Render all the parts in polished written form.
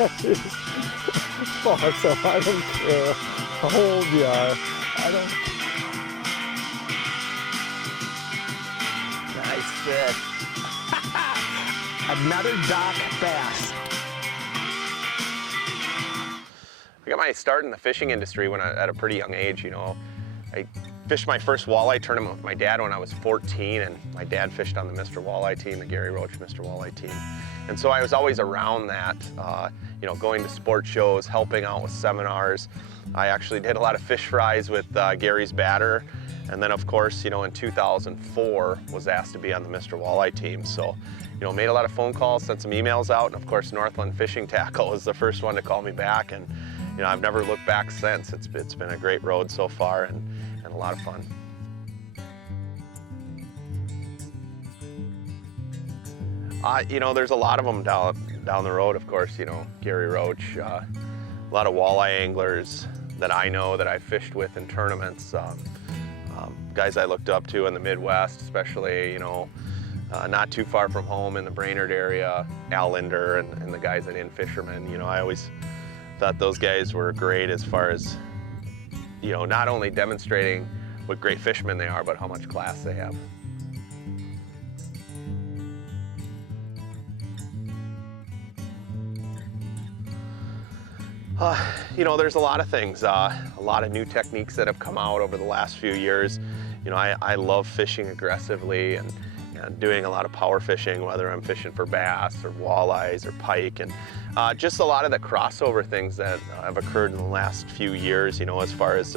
Awesome, I don't care how old you are. I don't. Nice fish. Another dock bass. I got my start in the fishing industry when at a pretty young age, you know. I fished my first walleye tournament with my dad when I was 14, and my dad fished on the Mr. Walleye team, the Gary Roach Mr. Walleye team. And so I was always around that, you know, going to sport shows, helping out with seminars. I actually did a lot of fish fries with Gary's batter. And then of course, you know, in 2004 was asked to be on the Mr. Walleye team. So, you know, made a lot of phone calls, sent some emails out, and of course Northland Fishing Tackle was the first one to call me back. And you know, I've never looked back since. It's been a great road so far and a lot of fun. You know, there's a lot of them down the road, of course, you know, Gary Roach, a lot of walleye anglers that I know that I fished with in tournaments, guys I looked up to in the Midwest, especially, you know, not too far from home in the Brainerd area, Al Linder and the guys at Northland Fisherman. You know, I always thought those guys were great as far as, you know, not only demonstrating what great fishermen they are, but how much class they have. You know, there's a lot of things, a lot of new techniques that have come out over the last few years. You know, I love fishing aggressively and doing a lot of power fishing, whether I'm fishing for bass or walleyes or pike, and just a lot of the crossover things that have occurred in the last few years, you know, as far as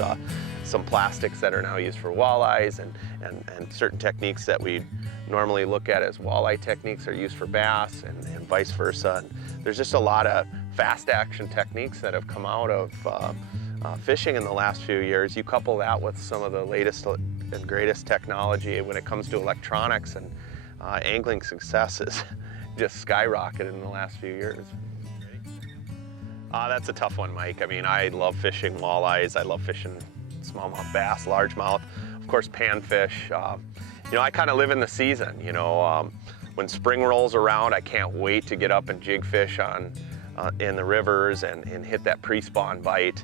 some plastics that are now used for walleyes and certain techniques that we normally look at as walleye techniques are used for bass and vice versa. And there's just a lot of fast action techniques that have come out of fishing in the last few years. You couple that with some of the latest and greatest technology when it comes to electronics, and angling success has just skyrocketed in the last few years. That's a tough one, Mike. I mean, I love fishing walleyes. I love fishing smallmouth bass, largemouth, of course panfish. You know, I kind of live in the season. You know, when spring rolls around, I can't wait to get up and jig fish in the rivers and hit that pre-spawn bite.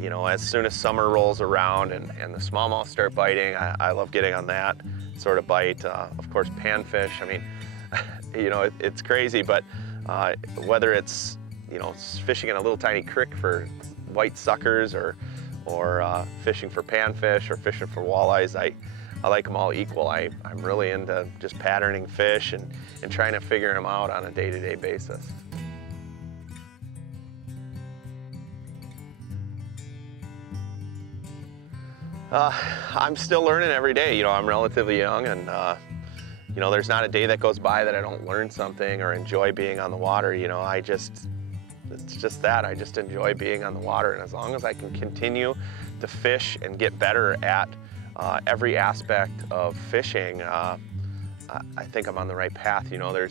You know, as soon as summer rolls around and the smallmouth start biting, I love getting on that sort of bite. Of course, panfish, I mean, you know, it's crazy, but whether it's, you know, fishing in a little tiny creek for white suckers or fishing for panfish or fishing for walleyes, I like them all equal. I'm really into just patterning fish and trying to figure them out on a day-to-day basis. I'm still learning every day. You know, I'm relatively young, and you know, there's not a day that goes by that I don't learn something or enjoy being on the water. You know, it's just that. I just enjoy being on the water, and as long as I can continue to fish and get better at every aspect of fishing, I think I'm on the right path. You know,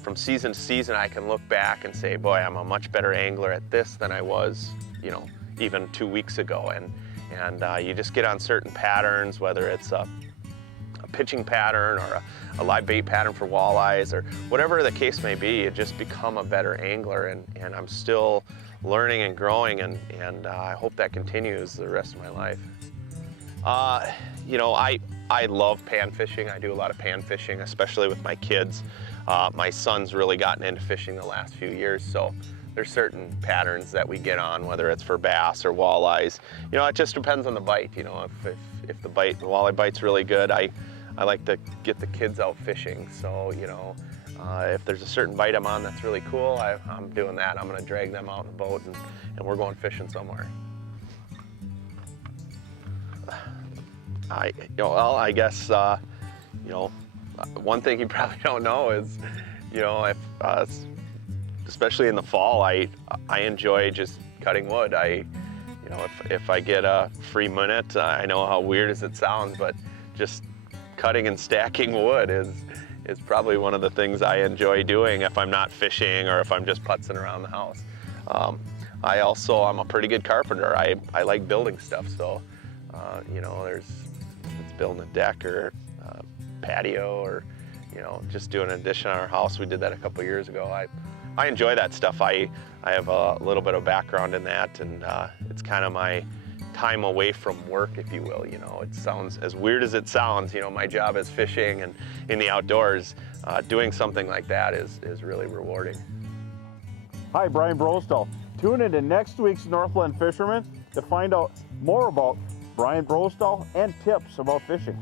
from season to season, I can look back and say, boy, I'm a much better angler at this than I was, you know, even 2 weeks ago. And you just get on certain patterns, whether it's a pitching pattern or a live bait pattern for walleyes or whatever the case may be, you just become a better angler, and I'm still learning and growing, and I hope that continues the rest of my life. You know, I love pan fishing. I do a lot of pan fishing, especially with my kids. My son's really gotten into fishing the last few years, so there's certain patterns that we get on, whether it's for bass or walleyes. You know, it just depends on the bite. You know, if the walleye bite's really good, I like to get the kids out fishing. So, you know, if there's a certain bite I'm on that's really cool, I'm doing that. I'm gonna drag them out in a boat and we're going fishing somewhere. I guess, you know, one thing you probably don't know is, you know, especially in the fall, I enjoy just cutting wood. You know, if I get a free minute, I know how weird as it sounds, but just cutting and stacking wood is probably one of the things I enjoy doing if I'm not fishing or if I'm just putzing around the house. I'm a pretty good carpenter. I like building stuff, so you know, it's building a deck or a patio or, you know, just doing an addition on our house. We did that a couple years ago. I enjoy that stuff. I have a little bit of background in that, and it's kind of my time away from work, if you will. You know, it sounds as weird as it sounds. You know, my job is fishing and in the outdoors. Doing something like that is really rewarding. Hi, Brian Brostall. Tune into next week's Northland Fisherman to find out more about Brian Brostall and tips about fishing.